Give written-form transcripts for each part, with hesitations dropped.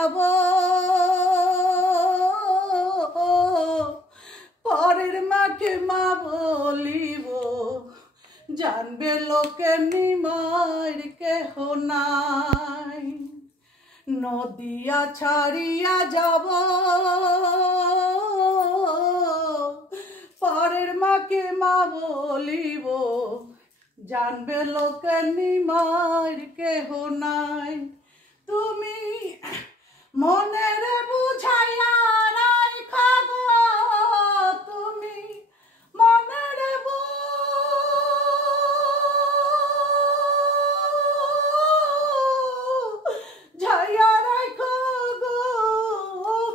যাব পরের মাকে মা বলিব, জানবে লোকে নিমার কেহ নাই। নদিয়া ছাড়িয়া যাব পরের মাকে মা বলিব, জানবে লোকে নিমার কেহ নাই। তুমি মনের বুঝাইয়া রাইখা গো, তুমি মনের বুঝাইয়া রাইখা গো,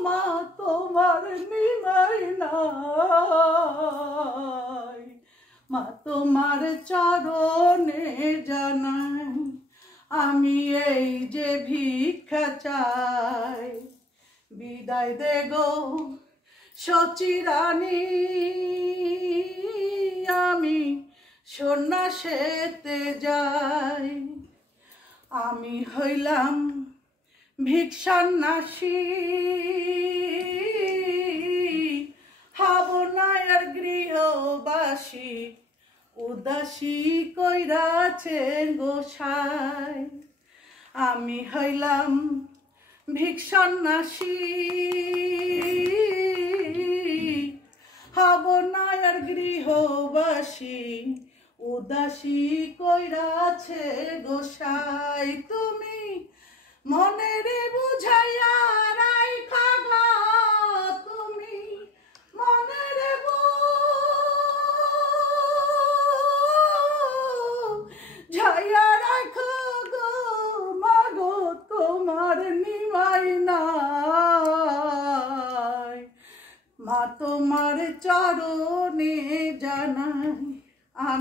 মা তোমার নিমাই নাই। মা তোমার চরণে জানাই আমি এই যে ভিক্ষা চাই। বিদায় দে গো সচিরানী, আমি সন্ন্যাসেতে যাই। আমি হইলাম ভিক্ষান্যাসী, হব না আর গৃহবাসী। উদাসী কইরাছেন গোসাই। আমি হইলাম ভিক্ষান্যাসী, হব না আর গৃহবাসী। উদাসী কইরাছে গোসাই। তুমি মনের বুঝাইয়া রাইখা গো, তুমি মনের বুঝাইয়া রাখো গো, মাগো তোমার নিমাই নাই। মা তোমার চরণে